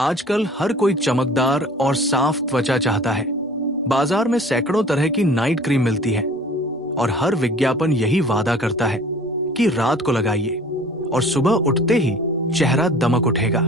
आजकल हर कोई चमकदार और साफ त्वचा चाहता है। बाजार में सैकड़ों तरह की नाइट क्रीम मिलती है और हर विज्ञापन यही वादा करता है कि रात को लगाइए और सुबह उठते ही चेहरा दमक उठेगा।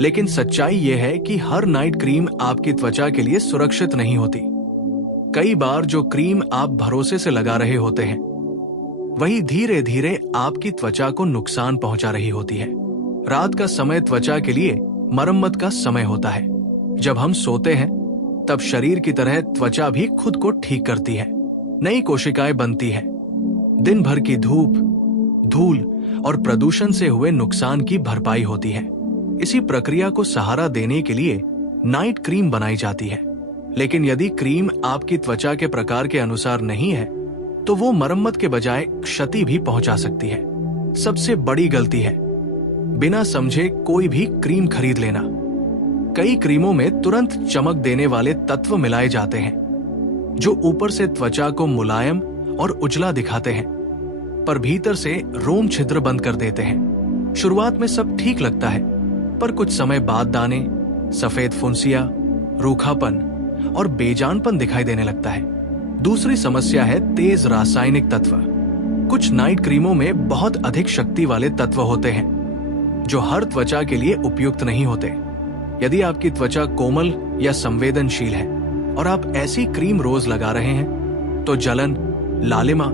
लेकिन सच्चाई यह है कि हर नाइट क्रीम आपकी त्वचा के लिए सुरक्षित नहीं होती। कई बार जो क्रीम आप भरोसे से लगा रहे होते हैं, वही धीरे धीरे आपकी त्वचा को नुकसान पहुंचा रही होती है। रात का समय त्वचा के लिए मरम्मत का समय होता है। जब हम सोते हैं, तब शरीर की तरह त्वचा भी खुद को ठीक करती है। नई कोशिकाएं बनती है। दिन भर की धूप, धूल और प्रदूषण से हुए नुकसान की भरपाई होती है। इसी प्रक्रिया को सहारा देने के लिए नाइट क्रीम बनाई जाती है। लेकिन यदि क्रीम आपकी त्वचा के प्रकार के अनुसार नहीं है, तो वो मरम्मत के बजाय क्षति भी पहुंचा सकती है। सबसे बड़ी गलती है बिना समझे कोई भी क्रीम खरीद लेना। कई क्रीमों में तुरंत चमक देने वाले तत्व मिलाए जाते हैं, जो ऊपर से त्वचा को मुलायम और उजला दिखाते हैं, पर भीतर से रोम छिद्र बंद कर देते हैं। शुरुआत में सब ठीक लगता है, पर कुछ समय बाद दाने, सफेद फुंसियां, रूखापन और बेजानपन दिखाई देने लगता है। दूसरी समस्या है तेज रासायनिक तत्व। कुछ नाइट क्रीमों में बहुत अधिक शक्ति वाले तत्व होते हैं, जो हर त्वचा के लिए उपयुक्त नहीं होते। यदि आपकी त्वचा कोमल या संवेदनशील है और आप ऐसी क्रीम रोज लगा रहे हैं, तो जलन, लालिमा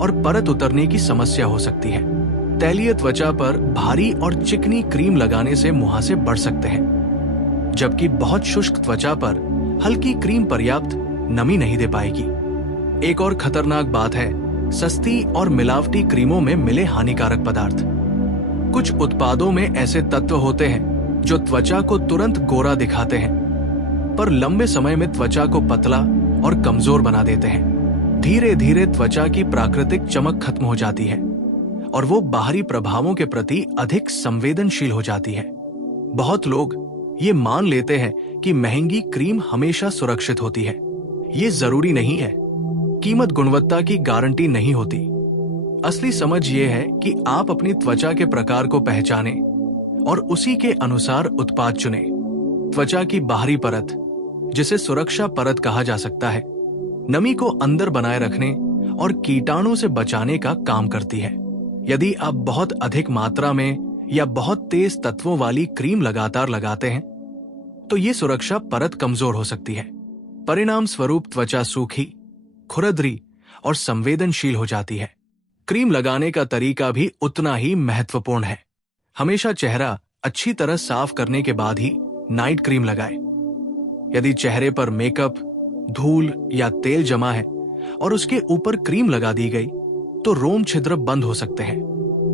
और परत उतरने की समस्या हो सकती है। तैलीय त्वचा पर भारी और चिकनी क्रीम लगाने से मुहासे बढ़ सकते हैं, जबकि बहुत शुष्क त्वचा पर हल्की क्रीम पर्याप्त नमी नहीं दे पाएगी। एक और खतरनाक बात है सस्ती और मिलावटी क्रीमों में मिले हानिकारक पदार्थ। कुछ उत्पादों में ऐसे तत्व होते हैं जो त्वचा को तुरंत गोरा दिखाते हैं, पर लंबे समय में त्वचा को पतला और कमजोर बना देते हैं। धीरे धीरे त्वचा की प्राकृतिक चमक खत्म हो जाती है और वो बाहरी प्रभावों के प्रति अधिक संवेदनशील हो जाती है। बहुत लोग ये मान लेते हैं कि महंगी क्रीम हमेशा सुरक्षित होती है। ये जरूरी नहीं है। कीमत गुणवत्ता की गारंटी नहीं होती। असली समझ ये है कि आप अपनी त्वचा के प्रकार को पहचानें और उसी के अनुसार उत्पाद चुनें। त्वचा की बाहरी परत, जिसे सुरक्षा परत कहा जा सकता है, नमी को अंदर बनाए रखने और कीटाणु से बचाने का काम करती है। यदि आप बहुत अधिक मात्रा में या बहुत तेज तत्वों वाली क्रीम लगातार लगाते हैं, तो ये सुरक्षा परत कमजोर हो सकती है। परिणाम स्वरूप त्वचा सूखी, खुरदरी और संवेदनशील हो जाती है। क्रीम लगाने का तरीका भी उतना ही महत्वपूर्ण है। हमेशा चेहरा अच्छी तरह साफ करने के बाद ही नाइट क्रीम लगाएं। यदि चेहरे पर मेकअप, धूल या तेल जमा है और उसके ऊपर क्रीम लगा दी गई, तो रोम छिद्र बंद हो सकते हैं।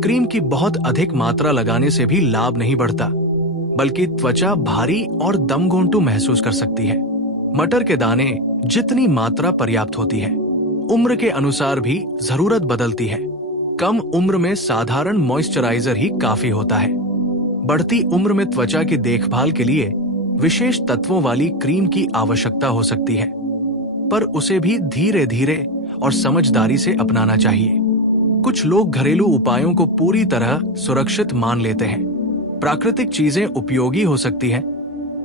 क्रीम की बहुत अधिक मात्रा लगाने से भी लाभ नहीं बढ़ता, बल्कि त्वचा भारी और दमघोंटू महसूस कर सकती है। मटर के दाने जितनी मात्रा पर्याप्त होती है, उम्र के अनुसार भी जरूरत बदलती है। कम उम्र में साधारण मॉइस्चराइजर ही काफी होता है। बढ़ती उम्र में त्वचा की देखभाल के लिए विशेष तत्वों वाली क्रीम की आवश्यकता हो सकती है, पर उसे भी धीरे धीरे और समझदारी से अपनाना चाहिए। कुछ लोग घरेलू उपायों को पूरी तरह सुरक्षित मान लेते हैं। प्राकृतिक चीजें उपयोगी हो सकती हैं,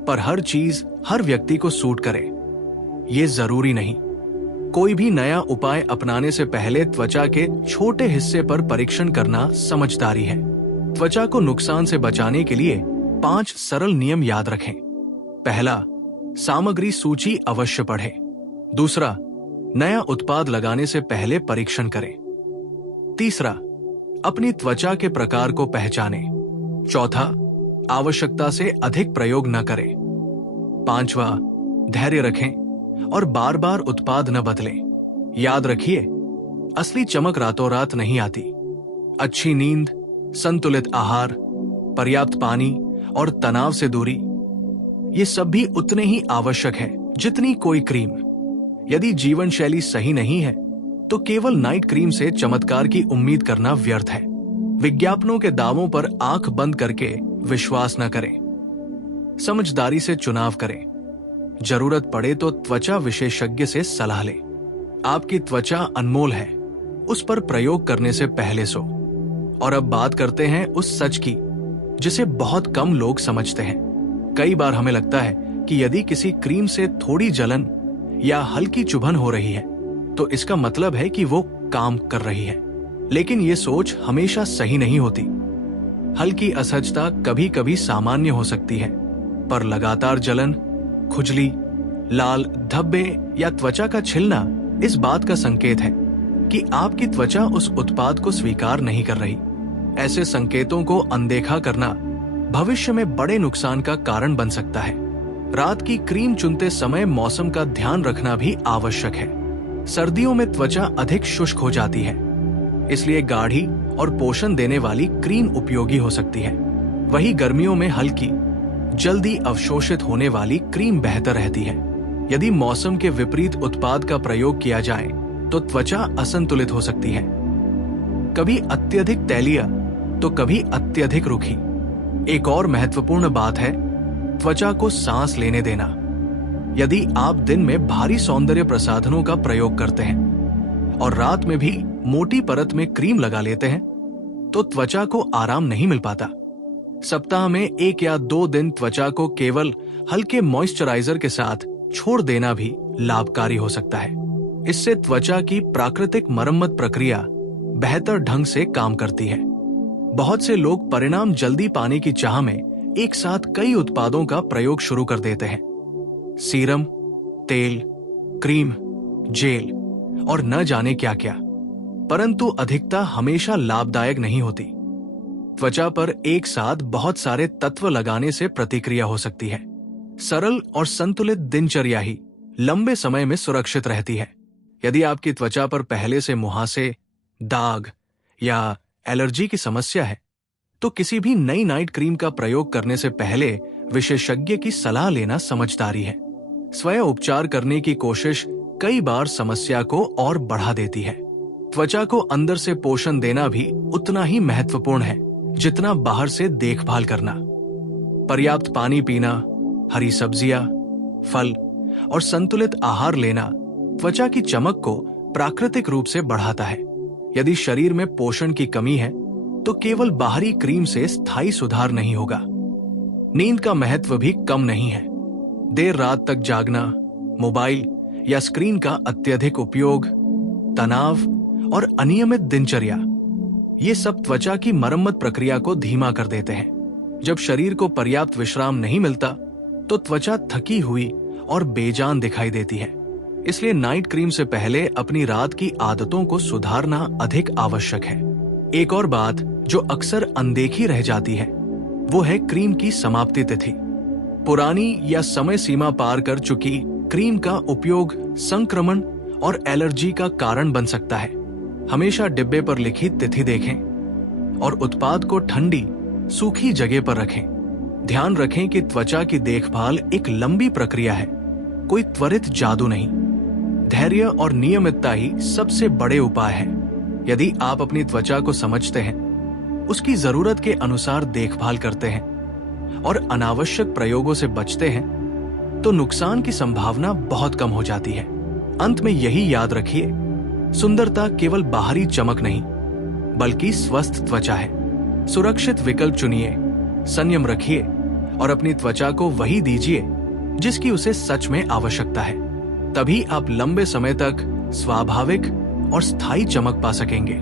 पर हर चीज हर व्यक्ति को सूट करे, ये जरूरी नहीं। कोई भी नया उपाय अपनाने से पहले त्वचा के छोटे हिस्से पर परीक्षण करना समझदारी है। त्वचा को नुकसान से बचाने के लिए 5 सरल नियम याद रखें। पहला, सामग्री सूची अवश्य पढ़ें। दूसरा, नया उत्पाद लगाने से पहले परीक्षण करें। तीसरा, अपनी त्वचा के प्रकार को पहचानें। चौथा, आवश्यकता से अधिक प्रयोग न करें। पांचवा, धैर्य रखें और बार बार उत्पाद न बदलें। याद रखिए, असली चमक रातों रात नहीं आती। अच्छी नींद, संतुलित आहार, पर्याप्त पानी और तनाव से दूरी, ये सब भी उतने ही आवश्यक है जितनी कोई क्रीम। यदि जीवन शैली सही नहीं है, तो केवल नाइट क्रीम से चमत्कार की उम्मीद करना व्यर्थ है। विज्ञापनों के दावों पर आंख बंद करके विश्वास न करें। समझदारी से चुनाव करें। जरूरत पड़े तो त्वचा विशेषज्ञ से सलाह लें। आपकी त्वचा अनमोल है, उस पर प्रयोग करने से पहले सो। और अब बात करते हैं उस सच की जिसे बहुत कम लोग समझते हैं। कई बार हमें लगता है कि यदि किसी क्रीम से थोड़ी जलन या हल्की चुभन हो रही है तो इसका मतलब है कि वो काम कर रही है, लेकिन ये सोच हमेशा सही नहीं होती। हल्की असहजता कभी कभी सामान्य हो सकती है, पर लगातार जलन, खुजली, लाल धब्बे या त्वचा का छिलना इस बात का संकेत है कि आपकी त्वचा उस उत्पाद को स्वीकार नहीं कर रही। ऐसे संकेतों को अनदेखा करना भविष्य में बड़े नुकसान का कारण बन सकता है। रात की क्रीम चुनते समय मौसम का ध्यान रखना भी आवश्यक है। सर्दियों में त्वचा अधिक शुष्क हो जाती है, इसलिए गाढ़ी और पोषण देने वाली क्रीम उपयोगी हो सकती है। वहीं गर्मियों में हल्की, जल्दी अवशोषित होने वाली क्रीम बेहतर रहती है। यदि मौसम के विपरीत उत्पाद का प्रयोग किया जाए तो त्वचा असंतुलित हो सकती है, कभी अत्यधिक तैलीय तो कभी अत्यधिक रूखी। एक और महत्वपूर्ण बात है त्वचा को सांस लेने देना। यदि आप दिन में भारी सौंदर्य प्रसाधनों का प्रयोग करते हैं और रात में भी मोटी परत में क्रीम लगा लेते हैं तो त्वचा को आराम नहीं मिल पाता। सप्ताह में 1 या 2 दिन त्वचा को केवल हल्के मॉइस्चराइजर के साथ छोड़ देना भी लाभकारी हो सकता है। इससे त्वचा की प्राकृतिक मरम्मत प्रक्रिया बेहतर ढंग से काम करती है। बहुत से लोग परिणाम जल्दी पाने की चाह में एक साथ कई उत्पादों का प्रयोग शुरू कर देते हैं। सीरम, तेल, क्रीम, जेल और न जाने क्या क्या, परंतु अधिकता हमेशा लाभदायक नहीं होती। त्वचा पर एक साथ बहुत सारे तत्व लगाने से प्रतिक्रिया हो सकती है। सरल और संतुलित दिनचर्या ही लंबे समय में सुरक्षित रहती है। यदि आपकी त्वचा पर पहले से मुहासे, दाग या एलर्जी की समस्या है तो किसी भी नई नाइट क्रीम का प्रयोग करने से पहले विशेषज्ञ की सलाह लेना समझदारी है। स्वयं उपचार करने की कोशिश कई बार समस्या को और बढ़ा देती है। त्वचा को अंदर से पोषण देना भी उतना ही महत्वपूर्ण है जितना बाहर से देखभाल करना। पर्याप्त पानी पीना, हरी सब्जियां, फल और संतुलित आहार लेना त्वचा की चमक को प्राकृतिक रूप से बढ़ाता है। यदि शरीर में पोषण की कमी है तो केवल बाहरी क्रीम से स्थायी सुधार नहीं होगा। नींद का महत्व भी कम नहीं है। देर रात तक जागना, मोबाइल या स्क्रीन का अत्यधिक उपयोग, तनाव और अनियमित दिनचर्या, ये सब त्वचा की मरम्मत प्रक्रिया को धीमा कर देते हैं। जब शरीर को पर्याप्त विश्राम नहीं मिलता तो त्वचा थकी हुई और बेजान दिखाई देती है। इसलिए नाइट क्रीम से पहले अपनी रात की आदतों को सुधारना अधिक आवश्यक है। एक और बात जो अक्सर अनदेखी रह जाती है वो है क्रीम की समाप्ति तिथि। पुरानी या समय सीमा पार कर चुकी क्रीम का उपयोग संक्रमण और एलर्जी का कारण बन सकता है। हमेशा डिब्बे पर लिखी तिथि देखें और उत्पाद को ठंडी, सूखी जगह पर रखें। ध्यान रखें कि त्वचा की देखभाल एक लंबी प्रक्रिया है, कोई त्वरित जादू नहीं। धैर्य और नियमितता ही सबसे बड़े उपाय हैं। यदि आप अपनी त्वचा को समझते हैं, उसकी जरूरत के अनुसार देखभाल करते हैं और अनावश्यक प्रयोगों से बचते हैं तो नुकसान की संभावना बहुत कम हो जाती है। अंत में यही याद रखिए, सुंदरता केवल बाहरी चमक नहीं बल्कि स्वस्थ त्वचा है। सुरक्षित विकल्प चुनिए, संयम रखिए और अपनी त्वचा को वही दीजिए जिसकी उसे सच में आवश्यकता है। तभी आप लंबे समय तक स्वाभाविक और स्थायी चमक पा सकेंगे।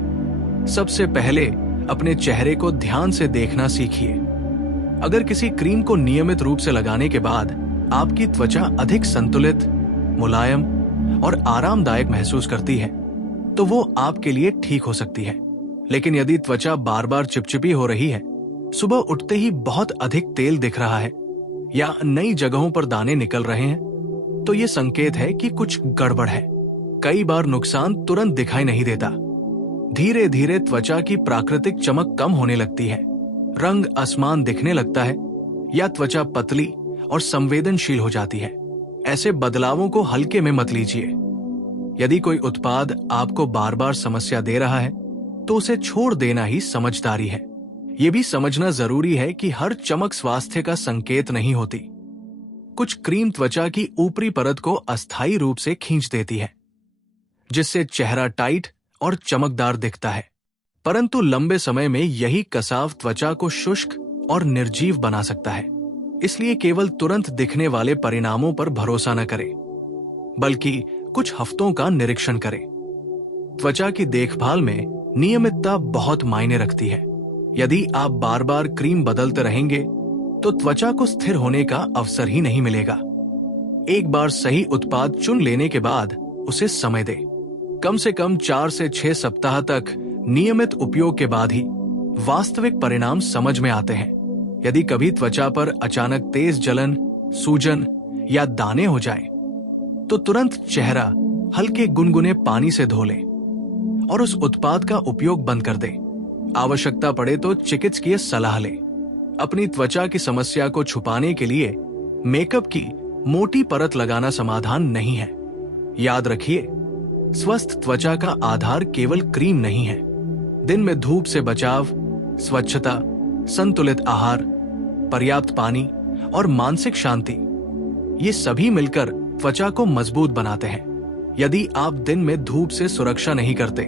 सबसे पहले अपने चेहरे को ध्यान से देखना सीखिए। अगर किसी क्रीम को नियमित रूप से लगाने के बाद आपकी त्वचा अधिक संतुलित, मुलायम और आरामदायक महसूस करती है तो वो आपके लिए ठीक हो सकती है। लेकिन यदि त्वचा बार बार चिपचिपी हो रही है, सुबह उठते ही बहुत अधिक तेल दिख रहा है या नई जगहों पर दाने निकल रहे हैं तो ये संकेत है कि कुछ गड़बड़ है। कई बार नुकसान तुरंत दिखाई नहीं देता। धीरे धीरे त्वचा की प्राकृतिक चमक कम होने लगती है, रंग असमान दिखने लगता है या त्वचा पतली और संवेदनशील हो जाती है। ऐसे बदलावों को हल्के में मत लीजिए। यदि कोई उत्पाद आपको बार बार समस्या दे रहा है तो उसे छोड़ देना ही समझदारी है। यह भी समझना जरूरी है कि हर चमक स्वास्थ्य का संकेत नहीं होती। कुछ क्रीम त्वचा की ऊपरी परत को अस्थायी रूप से खींच देती है, जिससे चेहरा टाइट और चमकदार दिखता है, परंतु लंबे समय में यही कसाव त्वचा को शुष्क और निर्जीव बना सकता है। इसलिए केवल तुरंत दिखने वाले परिणामों पर भरोसा न करें, बल्कि कुछ हफ्तों का निरीक्षण करें। त्वचा की देखभाल में नियमितता बहुत मायने रखती है। यदि आप बार बार क्रीम बदलते रहेंगे तो त्वचा को स्थिर होने का अवसर ही नहीं मिलेगा। एक बार सही उत्पाद चुन लेने के बाद उसे समय दें। कम से कम 4 से 6 सप्ताह तक नियमित उपयोग के बाद ही वास्तविक परिणाम समझ में आते हैं। यदि कभी त्वचा पर अचानक तेज जलन, सूजन या दाने हो जाएं, तो तुरंत चेहरा हल्के गुनगुने पानी से धो लें और उस उत्पाद का उपयोग बंद कर दें। आवश्यकता पड़े तो चिकित्सकीय सलाह लें। अपनी त्वचा की समस्या को छुपाने के लिए मेकअप की मोटी परत लगाना समाधान नहीं है। याद रखिए, स्वस्थ त्वचा का आधार केवल क्रीम नहीं है। दिन में धूप से बचाव, स्वच्छता, संतुलित आहार, पर्याप्त पानी और मानसिक शांति, ये सभी मिलकर त्वचा को मजबूत बनाते हैं। यदि आप दिन में धूप से सुरक्षा नहीं करते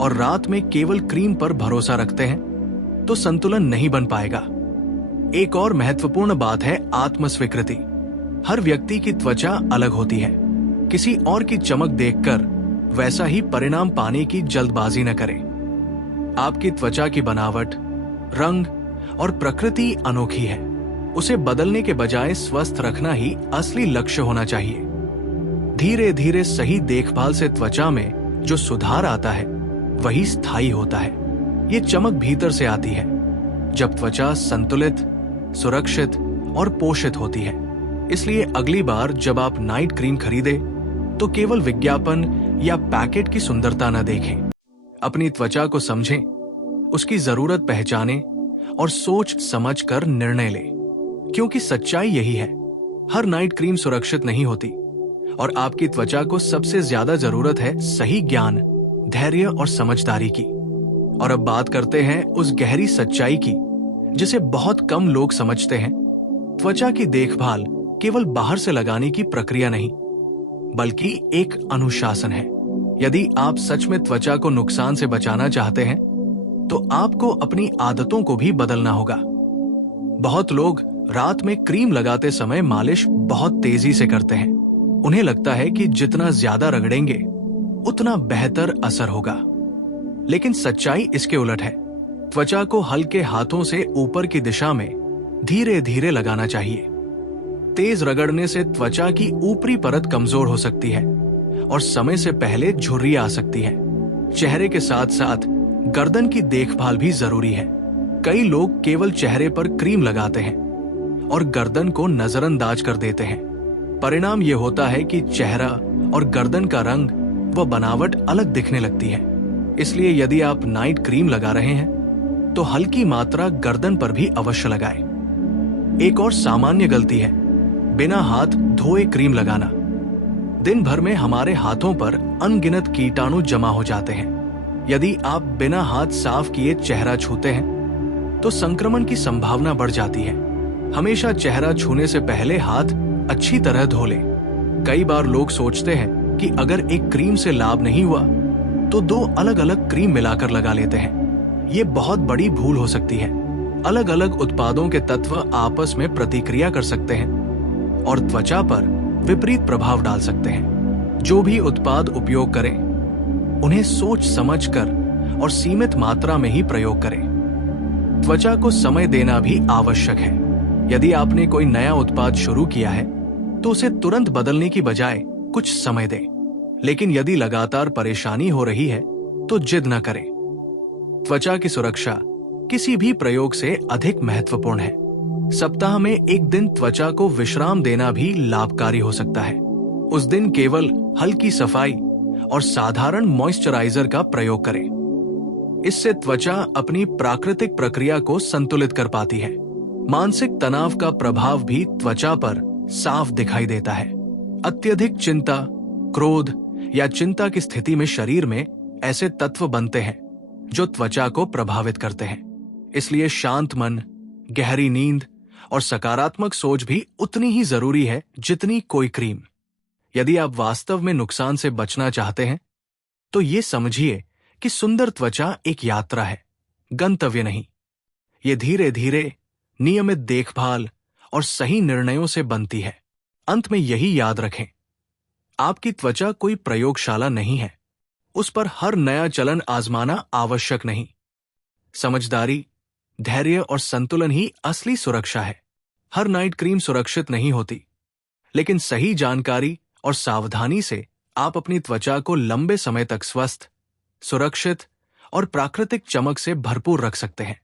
और रात में केवल क्रीम पर भरोसा रखते हैं, तो संतुलन नहीं बन पाएगा। एक और महत्वपूर्ण बात है आत्मस्वीकृति। हर व्यक्ति की त्वचा अलग होती है। किसी और की चमक देखकर वैसा ही परिणाम पाने की जल्दबाजी न करें। आपकी त्वचा की बनावट, रंग और प्रकृति अनोखी है। उसे बदलने के बजाय स्वस्थ रखना ही असली लक्ष्य होना चाहिए। धीरे धीरे सही देखभाल से त्वचा में जो सुधार आता है वही स्थायी होता है। ये चमक भीतर से आती है, जब त्वचा संतुलित, सुरक्षित और पोषित होती है। इसलिए अगली बार जब आप नाइट क्रीम खरीदें तो केवल विज्ञापन या पैकेट की सुंदरता न देखें। अपनी त्वचा को समझें, उसकी जरूरत पहचानें और सोच समझ कर निर्णय लें, क्योंकि सच्चाई यही है, हर नाइट क्रीम सुरक्षित नहीं होती और आपकी त्वचा को सबसे ज्यादा जरूरत है सही ज्ञान, धैर्य और समझदारी की। और अब बात करते हैं उस गहरी सच्चाई की जिसे बहुत कम लोग समझते हैं। त्वचा की देखभाल केवल बाहर से लगाने की प्रक्रिया नहीं, बल्कि एक अनुशासन है। यदि आप सच में त्वचा को नुकसान से बचाना चाहते हैं, तो आपको अपनी आदतों को भी बदलना होगा। बहुत लोग रात में क्रीम लगाते समय मालिश बहुत तेजी से करते हैं। उन्हें लगता है कि जितना ज्यादा रगड़ेंगे उतना बेहतर असर होगा, लेकिन सच्चाई इसके उलट है। त्वचा को हल्के हाथों से ऊपर की दिशा में धीरे धीरे लगाना चाहिए। तेज रगड़ने से त्वचा की ऊपरी परत कमजोर हो सकती है और समय से पहले झुर्रियां आ सकती है। चेहरे के साथ साथ गर्दन की देखभाल भी जरूरी है। कई लोग केवल चेहरे पर क्रीम लगाते हैं और गर्दन को नजरअंदाज कर देते हैं। परिणाम यह होता है कि चेहरा और गर्दन का रंग व बनावट अलग दिखने लगती है। इसलिए यदि आप नाइट क्रीम लगा रहे हैं तो हल्की मात्रा गर्दन पर भी अवश्य लगाएं। एक और सामान्य गलती है बिना हाथ धोए क्रीम लगाना। दिन भर में हमारे हाथों पर अनगिनत कीटाणु जमा हो जाते हैं। यदि आप बिना हाथ साफ किए चेहरा छूते हैं तो संक्रमण की संभावना बढ़ जाती है। हमेशा चेहरा छूने से पहले हाथ अच्छी तरह धो लें। कई बार लोग सोचते हैं कि अगर एक क्रीम से लाभ नहीं हुआ तो 2 अलग अलग क्रीम मिलाकर लगा लेते हैं। ये बहुत बड़ी भूल हो सकती है। अलग अलग उत्पादों के तत्व आपस में प्रतिक्रिया कर सकते हैं और त्वचा पर विपरीत प्रभाव डाल सकते हैं। जो भी उत्पाद उपयोग करें, उन्हें सोच समझकर और सीमित मात्रा में ही प्रयोग करें। त्वचा को समय देना भी आवश्यक है। यदि आपने कोई नया उत्पाद शुरू किया है तो उसे तुरंत बदलने की बजाय कुछ समय दें। लेकिन यदि लगातार परेशानी हो रही है तो जिद न करें। त्वचा की सुरक्षा किसी भी प्रयोग से अधिक महत्वपूर्ण है। सप्ताह में एक दिन त्वचा को विश्राम देना भी लाभकारी हो सकता है। उस दिन केवल हल्की सफाई और साधारण मॉइस्चराइजर का प्रयोग करें। इससे त्वचा अपनी प्राकृतिक प्रक्रिया को संतुलित कर पाती है। मानसिक तनाव का प्रभाव भी त्वचा पर साफ दिखाई देता है। अत्यधिक चिंता, क्रोध या चिंता की स्थिति में शरीर में ऐसे तत्व बनते हैं जो त्वचा को प्रभावित करते हैं। इसलिए शांत मन, गहरी नींद और सकारात्मक सोच भी उतनी ही जरूरी है जितनी कोई क्रीम। यदि आप वास्तव में नुकसान से बचना चाहते हैं तो ये समझिए कि सुंदर त्वचा एक यात्रा है, गंतव्य नहीं। ये धीरे धीरे नियमित देखभाल और सही निर्णयों से बनती है। अंत में यही याद रखें, आपकी त्वचा कोई प्रयोगशाला नहीं है। उस पर हर नया चलन आजमाना आवश्यक नहीं। समझदारी, धैर्य और संतुलन ही असली सुरक्षा है। हर नाइट क्रीम सुरक्षित नहीं होती, लेकिन सही जानकारी और सावधानी से आप अपनी त्वचा को लंबे समय तक स्वस्थ, सुरक्षित और प्राकृतिक चमक से भरपूर रख सकते हैं।